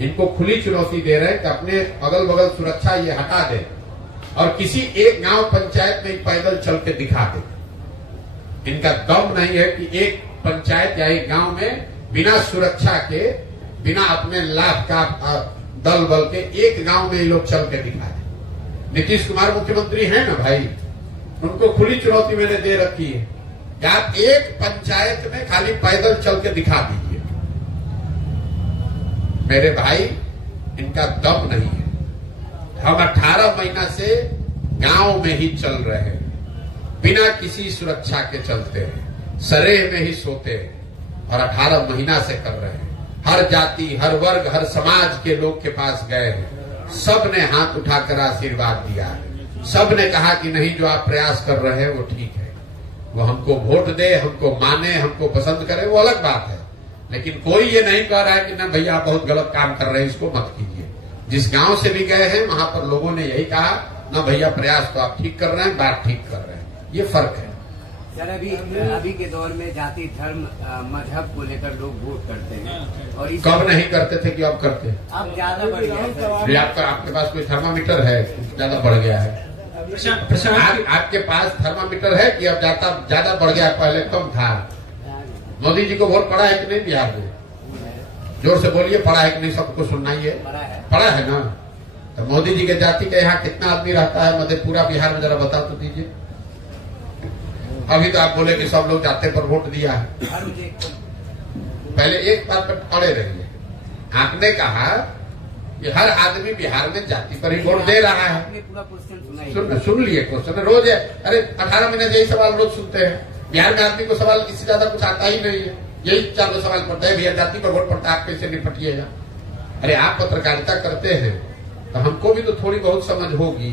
इनको खुली चुनौती दे रहे हैं कि अपने अगल बगल सुरक्षा ये हटा दे और किसी एक गांव पंचायत में पैदल चल के दिखा दे। इनका दम नहीं है कि एक पंचायत या एक गांव में बिना सुरक्षा के, बिना अपने लाभ का दल बल के एक गांव में ये लोग चल के दिखा दे। नीतीश कुमार मुख्यमंत्री हैं ना भाई, उनको खुली चुनौती मैंने दे रखी है कि आप एक पंचायत में खाली पैदल चल के दिखा दीजिए। मेरे भाई, इनका दम नहीं है। हम 18 महीना से गांव में ही चल रहे हैं, बिना किसी सुरक्षा के चलते हैं, सरेह में ही सोते हैं और 18 महीना से कर रहे हैं। हर जाति, हर वर्ग, हर समाज के लोग के पास गए हैं, सब ने हाथ उठाकर आशीर्वाद दिया है। सब ने कहा कि नहीं, जो आप प्रयास कर रहे हैं वो ठीक है। वो हमको वोट दे, हमको माने, हमको पसंद करे, वो अलग बात है, लेकिन कोई ये नहीं कह रहा है कि ना भैया आप बहुत गलत काम कर रहे हैं, इसको मत कीजिए। जिस गांव से भी गए हैं वहां पर लोगों ने यही कहा, ना भैया प्रयास तो आप ठीक कर रहे हैं, बात ठीक कर रहे हैं। ये फर्क है सर। अभी के दौर में जाति, धर्म, मजहब को लेकर लोग वोट करते हैं और कब नहीं करते थे कि अब करते हैं? अब ज्यादा बढ़ गया है। आपके पास कोई थर्मामीटर है? ज्यादा बढ़ गया है। आपके पास थर्मामीटर है कि अब ज्यादा बढ़ गया, पहले कम था? मोदी जी को वोट पड़ा है कि नहीं बिहार में? जोर से बोलिए, पड़ा है कि नहीं? सबको सुनाइए। पड़ा है ना? तो मोदी जी के जाति के यहाँ कितना आदमी रहता है मधेपुरा बिहार में, जरा बता तो दीजिए। अभी तो आप बोले कि सब लोग जाते पर वोट दिया है। पहले एक बात पर अड़े रहिए। आपने कहा कि हर आदमी बिहार में जाति पर ही वोट दे रहा है। सुन लिए क्वेश्चन रोज है। अरे 18 महीने से यही सवाल रोज सुनते हैं। बिहार में आदमी को सवाल इससे ज्यादा कुछ आता ही नहीं है। यही 4 सवाल पड़ता है, भैया जाति पर वोट पड़ता है, आप कैसे निपटिएगा? अरे आप पत्रकारिता करते हैं तो हमको भी तो थोड़ी बहुत समझ होगी।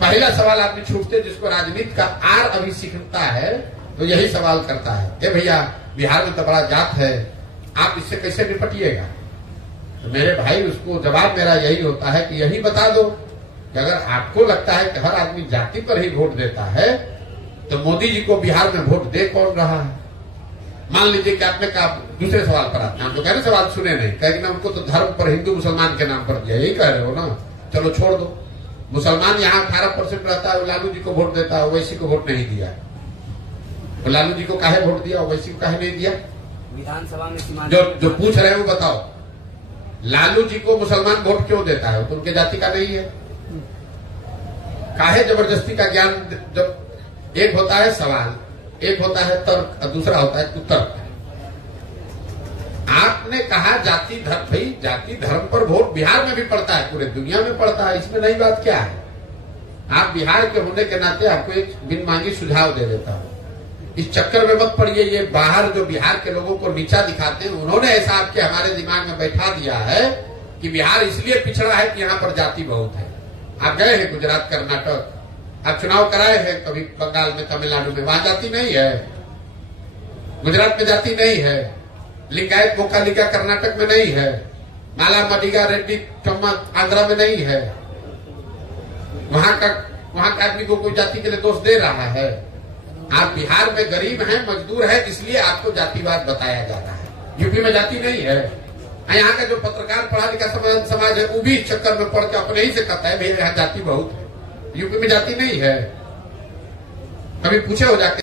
पहला सवाल आदमी छूटते, जिसको राजनीति का आर अभी सीखता है तो यही सवाल करता है, ए भैया बिहार में तो बड़ा जात है, आप इससे कैसे निपटिएगा? तो मेरे भाई, उसको जवाब मेरा यही होता है कि यही बता दो कि अगर आपको लगता है कि हर आदमी जाति पर ही वोट देता है तो मोदी जी को बिहार में वोट दे कौन रहा है? मान लीजिए कि आपने कहा, दूसरे सवाल पर आते हैं, तो कह रहे सवाल सुने नहीं, कहेंगे ना उनको तो धर्म पर हिंदू मुसलमान के नाम पर दिया, यही कह रहे हो ना? चलो छोड़ दो। मुसलमान यहाँ 18% रहता है, लालू जी को वोट देता है, ओवैसी को वोट नहीं दिया। तो लालू जी को काहे वोट दिया, ओवैसी को काहे नहीं दिया? विधानसभा में जो पूछ रहे हैं वो बताओ, लालू जी को मुसलमान वोट क्यों देता है? तो उनके जाति का नहीं है। काहे जबरदस्ती का ज्ञान? जब एक होता है सवाल, एक होता है तर्क और दूसरा होता है कुतर्क। आपने कहा जाति धर्म, भाई जाति धर्म पर वोट बिहार में भी पड़ता है, पूरे दुनिया में पड़ता है, इसमें नई बात क्या है? आप बिहार के होने के नाते आपको एक बिन मांगी सुझाव दे देता हूं, इस चक्कर में मत पड़िए। ये बाहर जो बिहार के लोगों को नीचा दिखाते हैं, उन्होंने ऐसा आपके हमारे दिमाग में बैठा दिया है कि बिहार इसलिए पिछड़ा है कि यहाँ पर जाति बहुत है। आप गए हैं गुजरात, कर्नाटक, आप चुनाव कराए हैं कभी बंगाल में, तमिलनाडु में, वहां जाति नहीं है। गुजरात में जाति नहीं है। लिंगायत बोकालिका कर्नाटक में नहीं है। माला मडिगा रेड्डी कम्मा आंध्रा में नहीं है। वहां का आदमी को कोई जाति के लिए दोष दे रहा है? आप बिहार में गरीब हैं, मजदूर है, इसलिए आपको जातिवाद बताया जाता है। यूपी में जाति नहीं है। यहाँ का जो पत्रकार पढ़ा लिखा समाज है, वो भी इस चक्कर में पड़ के अपने ही से कहता है भैया यहाँ जाति बहुत है। यूपी में जाति नहीं है। कभी पूछे हो जाके